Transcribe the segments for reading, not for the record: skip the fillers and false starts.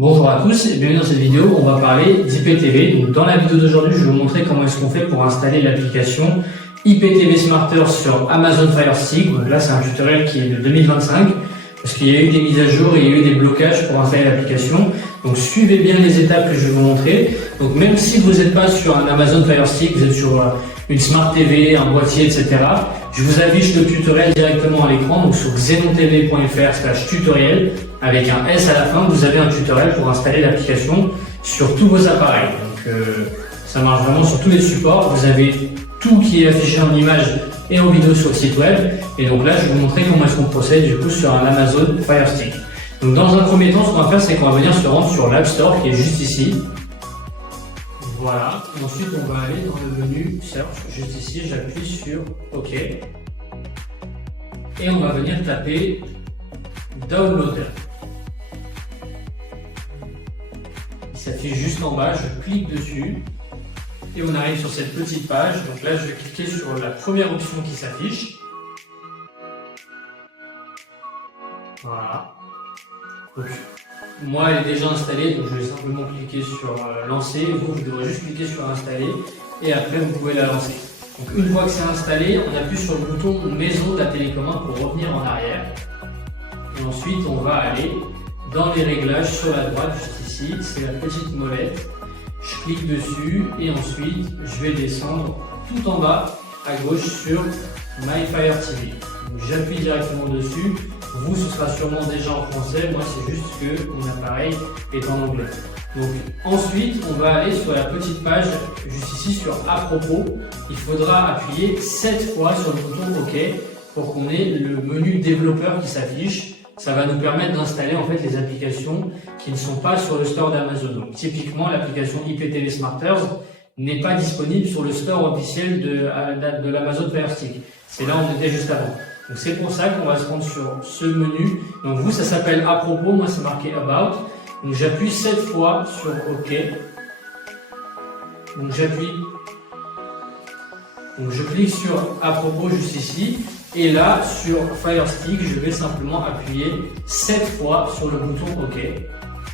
Bonjour à tous et bienvenue dans cette vidéo. On va parler d'IPTV. Donc, dans la vidéo d'aujourd'hui, je vais vous montrer comment est-ce qu'on fait pour installer l'application IPTV Smarter sur Amazon Fire Stick. Donc là, c'est un tutoriel qui est de 2025 parce qu'il y a eu des mises à jour et il y a eu des blocages pour installer l'application. Donc suivez bien les étapes que je vais vous montrer. Donc même si vous n'êtes pas sur un Amazon Fire Stick, vous êtes sur une Smart TV, un boîtier, etc. Je vous affiche le tutoriel directement à l'écran, donc sur xenontv.fr/tutoriel, avec un S à la fin, vous avez un tutoriel pour installer l'application sur tous vos appareils. Donc ça marche vraiment sur tous les supports, vous avez tout qui est affiché en images et en vidéo sur le site web. Et donc là, je vais vous montrer comment est-ce qu'on procède du coup sur un Amazon Fire Stick. Donc dans un premier temps, ce qu'on va faire, c'est qu'on va venir se rendre sur l'App Store qui est juste ici. Voilà, et ensuite on va aller dans le menu Search, juste ici, j'appuie sur OK. Et on va venir taper Downloader. Il s'affiche juste en bas, je clique dessus et on arrive sur cette petite page. Donc là, je vais cliquer sur la première option qui s'affiche. Voilà. Donc, moi, elle est déjà installée, donc je vais simplement cliquer sur lancer. Vous devrez juste cliquer sur installer et après vous pouvez la lancer. Donc une fois que c'est installé, on appuie sur le bouton maison de la télécommande pour revenir en arrière. Et ensuite, on va aller dans les réglages sur la droite, juste ici, c'est la petite molette. Je clique dessus et ensuite, je vais descendre tout en bas à gauche sur My Fire TV. J'appuie directement dessus. Vous, ce sera sûrement déjà en français. Moi, c'est juste que mon appareil est en anglais. Donc, ensuite, on va aller sur la petite page, juste ici, sur à propos. Il faudra appuyer 7 fois sur le bouton OK pour qu'on ait le menu développeur qui s'affiche. Ça va nous permettre d'installer en fait les applications qui ne sont pas sur le store d'Amazon. Donc, typiquement, l'application IPTV Smarters n'est pas disponible sur le store officiel de l'Amazon Fire Stick. C'est là où on était juste avant. Donc c'est pour ça qu'on va se rendre sur ce menu. Donc vous, ça s'appelle à propos, moi c'est marqué about. Donc j'appuie 7 fois sur OK. Donc j'appuie. Donc je clique sur à propos juste ici. Et là, sur Fire Stick, je vais simplement appuyer 7 fois sur le bouton OK.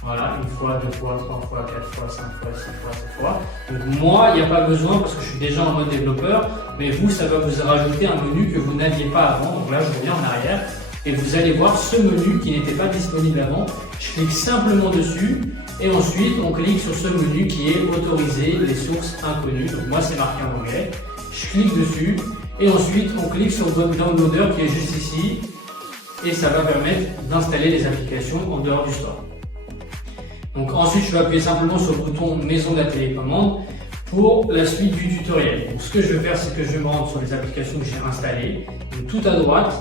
Voilà, une fois, deux fois, trois fois, 4 fois, 5 fois, 6 fois, 7 fois. Donc moi, il n'y a pas besoin parce que je suis déjà en mode développeur, mais vous, ça va vous rajouter un menu que vous n'aviez pas avant. Donc là, je reviens en arrière et vous allez voir ce menu qui n'était pas disponible avant. Je clique simplement dessus et ensuite, on clique sur ce menu qui est autoriser les sources inconnues. Donc moi, c'est marqué en anglais. Je clique dessus et ensuite, on clique sur votre downloader qui est juste ici et ça va permettre d'installer les applications en dehors du store. Donc ensuite, je vais appuyer simplement sur le bouton maison de la télécommande pour la suite du tutoriel. Donc ce que je vais faire, c'est que je vais me rendre sur les applications que j'ai installées. Donc tout à droite,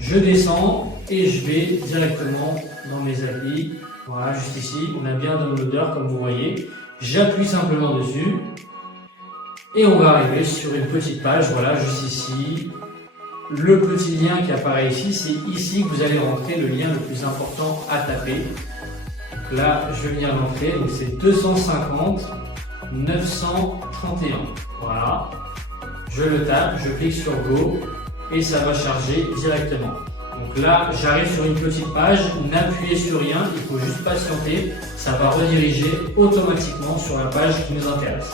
je descends et je vais directement dans mes applis. Voilà, juste ici, on a bien Downloader comme vous voyez. J'appuie simplement dessus et on va arriver sur une petite page. Voilà, juste ici. Le petit lien qui apparaît ici, c'est ici que vous allez rentrer le lien le plus important à taper. Là, je vais venir l'entrer, donc c'est 250 931. Voilà. Je le tape, je clique sur Go et ça va charger directement. Donc là, j'arrive sur une petite page, n'appuyez sur rien, il faut juste patienter. Ça va rediriger automatiquement sur la page qui nous intéresse.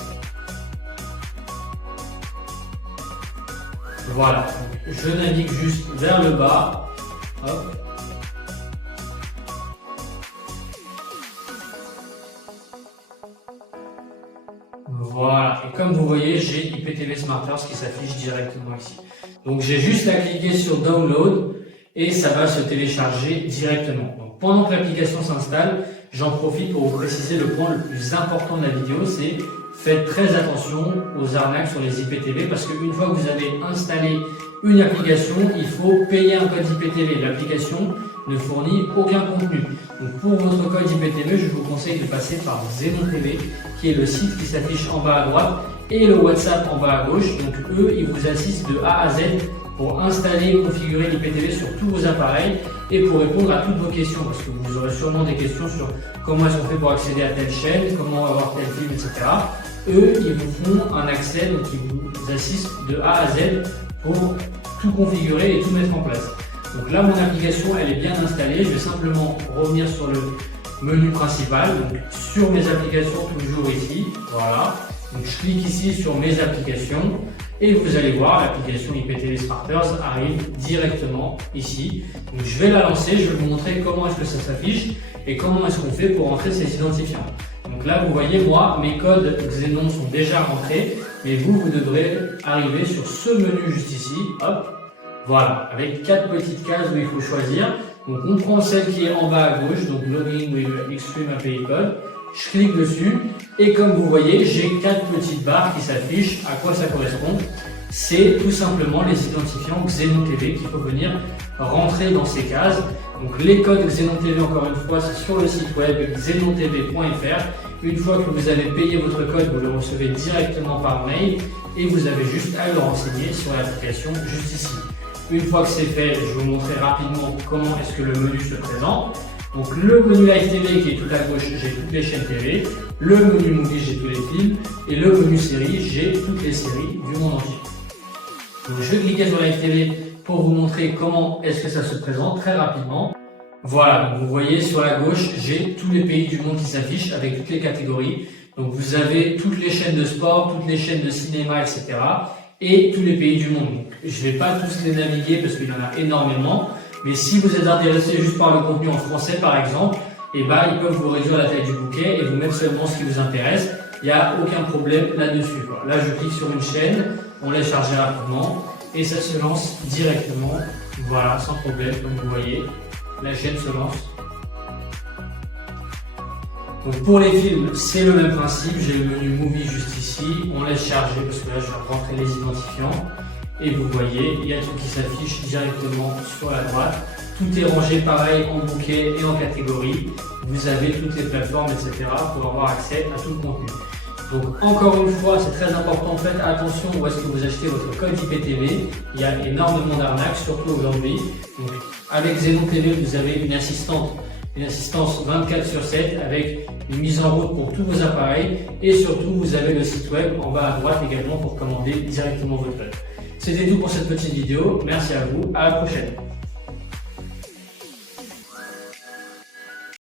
Voilà. Donc, je navigue juste vers le bas. Hop. Voilà, et comme vous voyez, j'ai IPTV Smarters qui s'affiche directement ici. Donc j'ai juste à cliquer sur Download et ça va se télécharger directement. Donc pendant que l'application s'installe, j'en profite pour vous préciser le point le plus important de la vidéo, c'est faites très attention aux arnaques sur les IPTV parce qu'une fois que vous avez installé une application, il faut payer un code IPTV. L'application ne fournit aucun contenu. Donc pour votre code IPTV, je vous conseille de passer par XenoTV, qui est le site qui s'affiche en bas à droite, et le WhatsApp en bas à gauche. Donc eux, ils vous assistent de A à Z pour installer et configurer l'IPTV sur tous vos appareils et pour répondre à toutes vos questions, parce que vous aurez sûrement des questions sur comment est-ce qu'on fait pour accéder à telle chaîne, comment avoir tel film, etc. Eux, ils vous font un accès, donc ils vous assistent de A à Z pour tout configurer et tout mettre en place. Donc là, mon application, elle est bien installée. Je vais simplement revenir sur menu principal, donc sur mes applications toujours ici, voilà. Donc je clique ici sur mes applications et vous allez voir l'application IPTV Smarters arrive directement ici. Donc je vais la lancer, je vais vous montrer comment est-ce que ça s'affiche et comment est-ce qu'on fait pour rentrer ces identifiants. Donc là vous voyez moi mes codes Xenon sont déjà rentrés, mais vous devrez arriver sur ce menu juste ici, hop, voilà, avec 4 petites cases où il faut choisir. Donc on prend celle qui est en bas à gauche, donc Login with Extreme API Code. Je clique dessus et comme vous voyez, j'ai 4 petites barres qui s'affichent. À quoi ça correspond? C'est tout simplement les identifiants Xenon TV qu'il faut venir rentrer dans ces cases. Donc les codes Xenon TV, encore une fois, c'est sur le site web xenontv.fr. Une fois que vous avez payé votre code, vous le recevez directement par mail et vous avez juste à le renseigner sur l'application juste ici. Une fois que c'est fait, je vais vous montrer rapidement comment est-ce que le menu se présente. Donc le menu Live TV qui est tout à gauche, j'ai toutes les chaînes TV. Le menu Movie, j'ai tous les films. Et le menu Série, j'ai toutes les séries du monde entier. Donc je vais cliquer sur Live TV pour vous montrer comment est-ce que ça se présente très rapidement. Voilà, donc vous voyez sur la gauche, j'ai tous les pays du monde qui s'affichent avec toutes les catégories. Donc vous avez toutes les chaînes de sport, toutes les chaînes de cinéma, etc. Et tous les pays du monde. Donc, je ne vais pas tous les naviguer parce qu'il y en a énormément. Mais si vous êtes intéressé juste par le contenu en français par exemple, eh ben, ils peuvent vous réduire la taille du bouquet et vous mettre seulement ce qui vous intéresse. Il n'y a aucun problème là-dessus. Là, je clique sur une chaîne, on laisse charger rapidement et ça se lance directement. Voilà, sans problème, comme vous voyez, la chaîne se lance. Donc pour les films, c'est le même principe. J'ai le menu Movie juste ici. On laisse charger parce que là, je vais rentrer les identifiants. Et vous voyez, il y a tout qui s'affiche directement sur la droite. Tout est rangé pareil en bouquet et en catégorie. Vous avez toutes les plateformes, etc. pour avoir accès à tout le contenu. Donc encore une fois, c'est très important, faites attention où est-ce que vous achetez votre code IPTV. Il y a énormément d'arnaques, surtout aujourd'hui. Donc avec Xenon TV, vous avez une assistance 24/7 avec une mise en route pour tous vos appareils. Et surtout, vous avez le site web en bas à droite également pour commander directement votre code. C'était tout pour cette petite vidéo. Merci à vous. À la prochaine.